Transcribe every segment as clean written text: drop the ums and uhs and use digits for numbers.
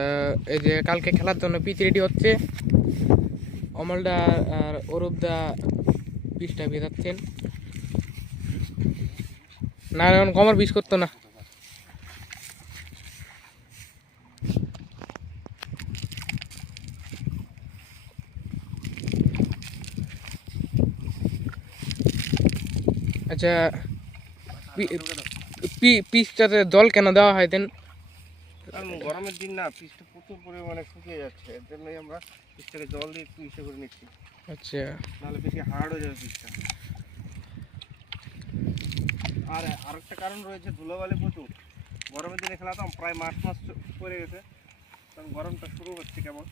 এই যে কালকে খেলার জন্য পিচ রেডি হচ্ছে। অমলদা আর অরূপদা পিচটা ভেজাচ্ছেন। নারায়ণ কমর পিচ করতো না। আচ্ছা, পিচটাতে জল কেন দেওয়া হয় দেন? কারণ গরমের দিন না, পিচটা প্রচুর পরিমাণে শুকিয়ে যাচ্ছে, এর জন্যই আমরা পিচটাকে জল দিয়ে একটু ইসে করে নিচ্ছি। আচ্ছা, নাহলে বেশি হার্ড হয়ে যাবে পিচটা। আর আরেকটা কারণ রয়েছে, ধুলোবালি প্রচুর। গরমের দিনে খেলাতাম, প্রায় মাস পড়ে গেছে, কারণ গরমটা শুরু হচ্ছে কেমন।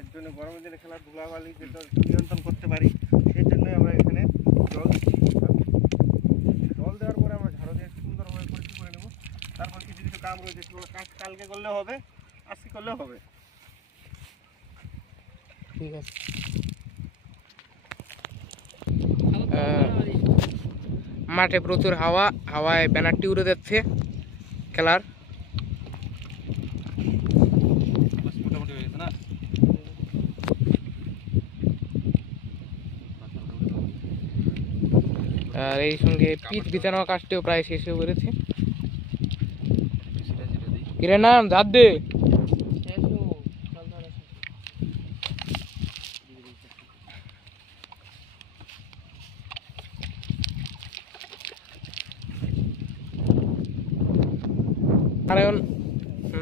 এর জন্য গরমের দিনে খেলার ধুলাবালি যেটা নিয়ন্ত্রণ করতে পারি, সেই জন্যই আমরা এখানে জল দিচ্ছি। জল দেওয়ার পরে আমরা ঝাড়ু দিয়ে সুন্দরভাবে পরিষ্কার করে নেব। তারপর কিছু কিছু কাম রয়েছে, সেগুলো কাজ কালকে করলেও হবে, আজকে করলেও হবে। ঠিক আছে। মাঠে প্রচুর হাওয়ায় ব্যানারটি উড়ে যাচ্ছে খেলার। আর এই সঙ্গে পিচ বিছানোর কাজটিও প্রায় শেষ হয়ে পড়েছে। কিরে নাম ধার দে।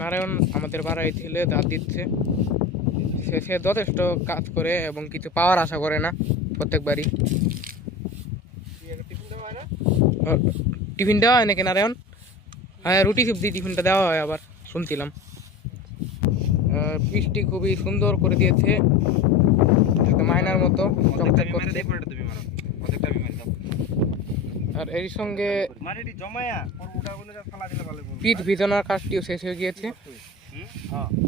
নারায়ণ আমাদের পাড়ায় ছেলে দাঁত দিচ্ছে। সে যথেষ্ট কাজ করে এবং কিছু পাওয়ার আশা করে না প্রত্যেকবারই। টিফিন দেওয়া হয় নাকি নারায়ণ? হ্যাঁ, রুটি সবজি টিফিনটা দেওয়া হয় আবার, শুনছিলাম। পিচটি খুবই সুন্দর করে দিয়েছে, মাইনার মতো চকচক করছে। আর এর সঙ্গে পিচ ভিজানোর কাজটিও শেষ হয়ে গিয়েছে।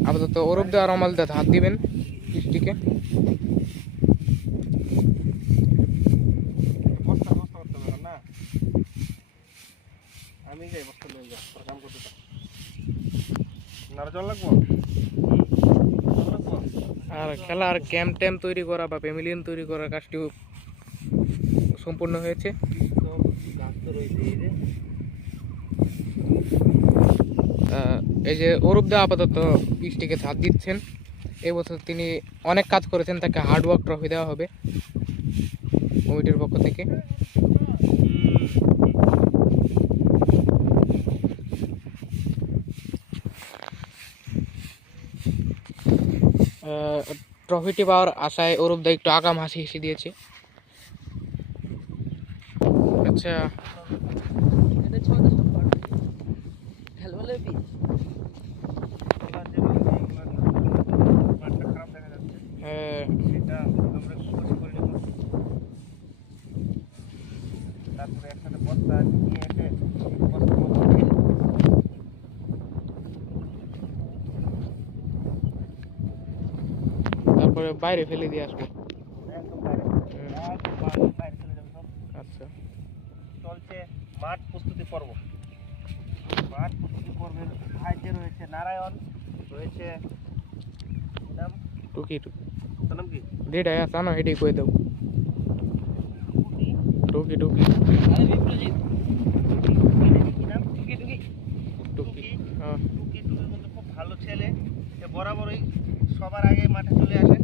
আপাতত অরূপদা আর অমলদা হাত দিবেন পিচটিকে। আর খেলার ক্যাম্প ট্যাম্প তৈরি করা বা প্যাভিলিয়ন তৈরি করার কাজটিও সম্পূর্ণ হয়েছে। এই যে অরূপদা আপাতত পিচটিকে হাত দিচ্ছেন। এবছর তিনি অনেক কাজ করেছেন, তাকে হার্ডওয়ার্ক ট্রফি দেওয়া হবে কমিটির পক্ষ থেকে। ট্রফিটি পাওয়ার আশায় অরূপদা একটু আগাম হাসি হেসে দিয়েছে। আচ্ছা, তারপরে একসাথে বস্তা নিয়ে এসে তারপরে বাইরে ফেলে দিয়ে আসবো। একদম বাইরে চলে যাবে সব। আচ্ছা, চলছে মাঠ প্রস্তুতি পর্ব। মাঠ প্রস্তুতি পর্বের সাহায্যে রয়েছে নারায়ণ, রয়েছে নাম টুকি তোর নাম কি? যেটা জানো এটাই কয়ে দেবো। টুকি টুকি টুকি কিন্তু খুব ভালো ছেলে, এ বরাবরই সবার আগে মাঠে চলে আসে।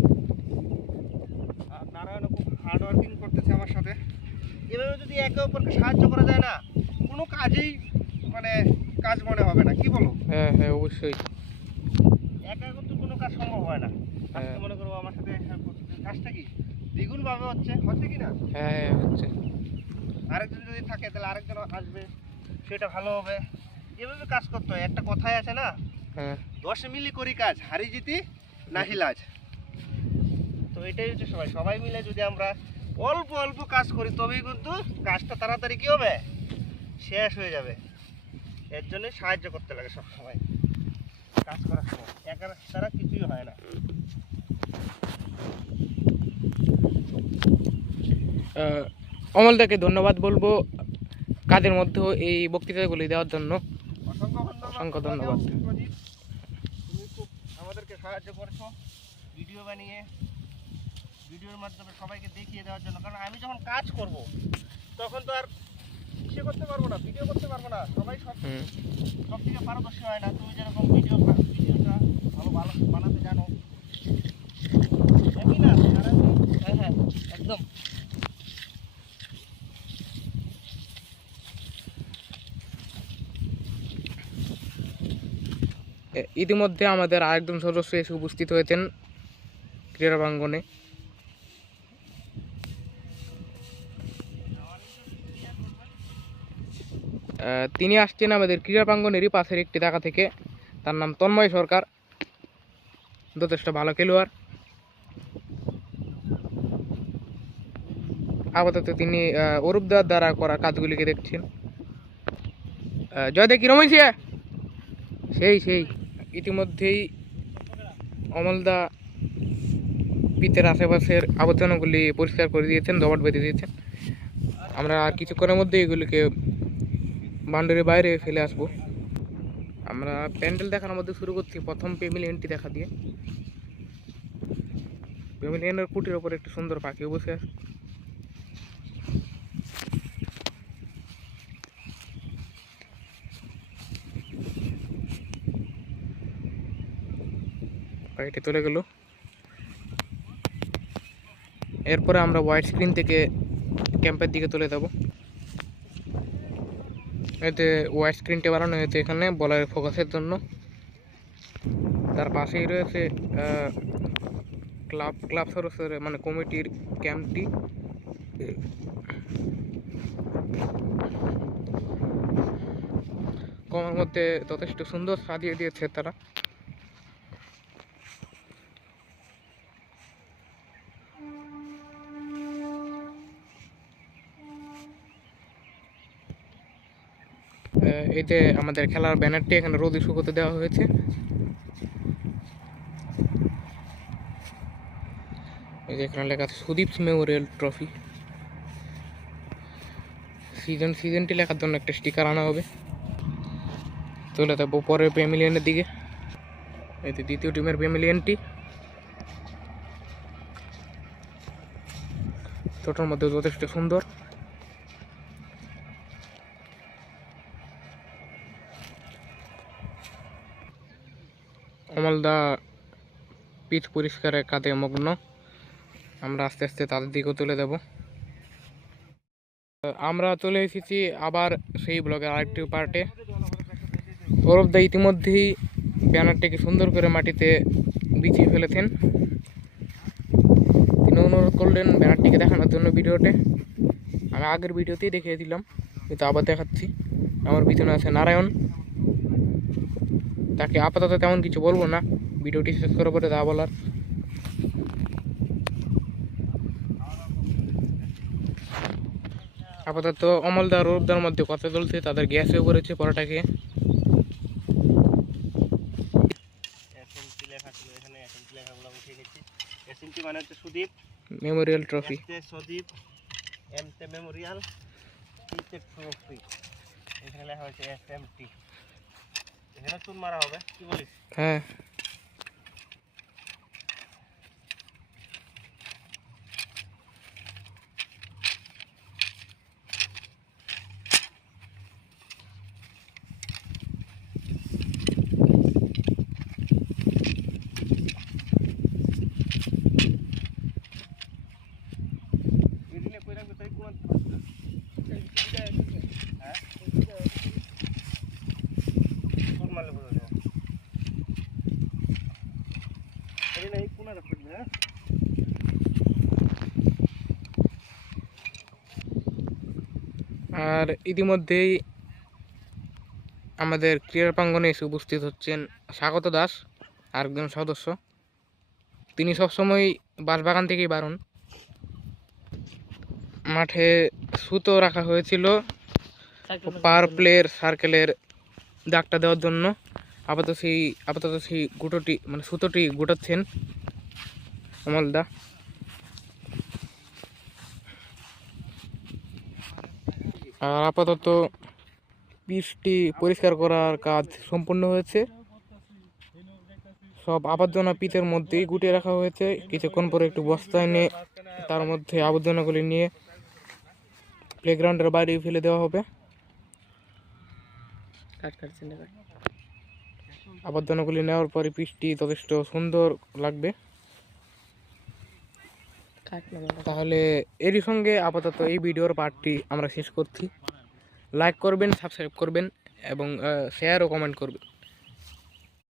আর নারায়ণও খুব হার্ড ওয়ার্কিং করতেছে আমার সাথে। এভাবে যদি একে অপরকে সাহায্য করা যায় না, কোনো কাজেই মানে কাজ মনে হবে না, কি বলো? হ্যাঁ হ্যাঁ, অবশ্যই। একা কিন্তু কোনো কাজ সম্ভব হয় না। আজকে মনে করবো আমার সাথে কাজটা কি দ্বিগুণ ভাবে হচ্ছে কি না? হ্যাঁ হচ্ছে। আরেকজন যদি থাকে তাহলে আরেকজন আসবে, সেটা ভালো হবে। এভাবে কাজ করতে হয়। একটা কথাই আছে না, 10 মিলি করি কাজ, হারি জিতি নাহি লাজ। তো এটাই হচ্ছে সবাই মিলে যদি আমরা অল্প অল্প কাজ করি, তবেই কিন্তু কাজটা তাড়াতাড়ি কি হবে, শেষ হয়ে যাবে। এর জন্য সাহায্য করতে লাগে সব সময় কাজ করার সময়, একা ছাড়া কিছুই হয় না। অমলদাকে ধন্যবাদ বলবো কাজের মধ্যে এই বক্তৃতাগুলি দেওয়ার জন্য। অসংখ্য ধন্যবাদ। সাহায্য করছো ভিডিও বানিয়ে, ভিডিওর মাধ্যমে সবাইকে দেখিয়ে দেওয়ার জন্য। কারণ আমি যখন কাজ করব তখন তো আর ইসে করতে পারবো না, ভিডিও করতে পারবো না, সবাই সব থেকে পারদর্শী হয় না। তুমি যেরকম ভিডিওটা ভালো ভালো বানাতে জানো, একই না? হ্যাঁ হ্যাঁ একদম। ইতিমধ্যে আমাদের আরেকজন সদস্য এসে উপস্থিত হয়েছেন ক্রীড়া প্রাঙ্গনে। তিনি আসছেন আমাদের ক্রীড়া প্রাঙ্গনেরই পাশের একটি জায়গা থেকে। তার নাম তন্ময় সরকার, যথেষ্ট ভালো খেলোয়াড়। আপাতত তিনি অরূপ দার দ্বারা করা কাজগুলিকে দেখছেন। জয় দে কিরম হয়েছে? সেই ইতিমধ্যেই অমলদা পিতের আশেপাশের আবর্জনাগুলি পরিষ্কার করে দিয়েছেন, দবাট বেঁধে দিয়েছেন। আমরা আর কিছুক্ষণের মধ্যে এগুলিকে বাউন্ডারির বাইরে ফেলে আসবো। আমরা প্যান্ডেল দেখানোর মধ্যে শুরু করছি প্রথম প্যাভিলিয়নটি দেখা দিয়ে। প্যাভিলিয়নের কুটির ওপর একটি সুন্দর পাখিও বসে আছে। পাখিটি চলে গেল। এরপরে আমরা হোয়াইট স্ক্রিন থেকে ক্যাম্পের দিকে চলে যাব। এতে হোয়াইট স্ক্রিনটা বানানো হয়েছে এখানে বলারের ফোকাসের জন্য। তার পাশেই রয়েছে ক্লাব সদস্যের মানে কমিটির ক্যাম্পটি। কমের মধ্যে যথেষ্ট সুন্দর সাজিয়ে দিয়েছে তারা। এই যে আমাদের খেলার ব্যানারটি এখানে রোদে শুকোতে দেওয়া হয়েছে। এই যে এখানে লেখা আছে সুদীপ মেমোরিয়াল ট্রফি। সিজনটি লেখার জন্য একটা স্টিকার আনা হবে। চলে যাবো পরের প্যাভিলিয়নের দিকে। এই যে দ্বিতীয় টিমের প্যাভিলিয়নটি, ছোটোর মধ্যে যথেষ্ট সুন্দর। অমলদা পিচ পরিষ্কারের কাজে মগ্ন। আমরা আস্তে আস্তে তাদের দিকেও চলে যাব। আমরা চলে এসেছি আবার সেই ব্লগের আরেকটি পার্টে। অরূপদা ইতিমধ্যেই ব্যানারটিকে সুন্দর করে মাটিতে বিছিয়ে ফেলেছেন। তিনি অনুরোধ করলেন ব্যানারটিকে দেখানোর জন্য ভিডিওতে। আমি আগের ভিডিওতেই দেখিয়ে দিলাম, কিন্তু আবার দেখাচ্ছি। আমার পিছনে আছে নারায়ণ। তাকে আপাতত তেমন কিছু বলবো না, ভিডিওটি শেষ করার পরে তা বলার। আপাতত অমলদা আর অরূপদার মধ্যে কথা চলছে, তাদের গ্যাস হয়ে পড়েছে পরোটাকে। মানে হচ্ছে সুদীপ মেমোরিয়াল ট্রফি। সুদীপ এমতে মেমোরিয়াল ট্রফি, এখানে লেখা হয়েছে এসএমটি। এখানে চুন মারা হবে, কি বলিস? হ্যাঁ, আর ইতিমধ্যেই আমাদের ক্রীড়া প্রাঙ্গনে এসে উপস্থিত হচ্ছেন স্বাগত দাস, আরেকজন সদস্য। তিনি সবসময় বাঁশবাগান থেকেই বারণ। মাঠে সুতো রাখা হয়েছিল পার প্লের সার্কেলের দাগটা দেওয়ার জন্য। আপাতত সেই গুঁটোটি মানে সুতোটি গুটাচ্ছেন অমলদা। আর আপাতত পিচটি পরিষ্কার করার কাজ সম্পূর্ণ হয়েছে। সব আবর্জনা পিতের মধ্যেই গুটিয়ে রাখা হয়েছে। কিছুক্ষণ পরে একটু বস্তায় নিয়ে তার মধ্যে আবর্জনাগুলি নিয়ে প্লেগ্রাউন্ডের বাইরে ফেলে দেওয়া হবে। আবর্জনাগুলি নেওয়ার পরে পিচটি যথেষ্ট সুন্দর লাগবে। তাহলে এরই সঙ্গে আপাতত এই ভিডিওর পার্টটি আমরা শেষ করছি। লাইক করবেন, সাবস্ক্রাইব করবেন এবং শেয়ার ও কমেন্ট করবেন।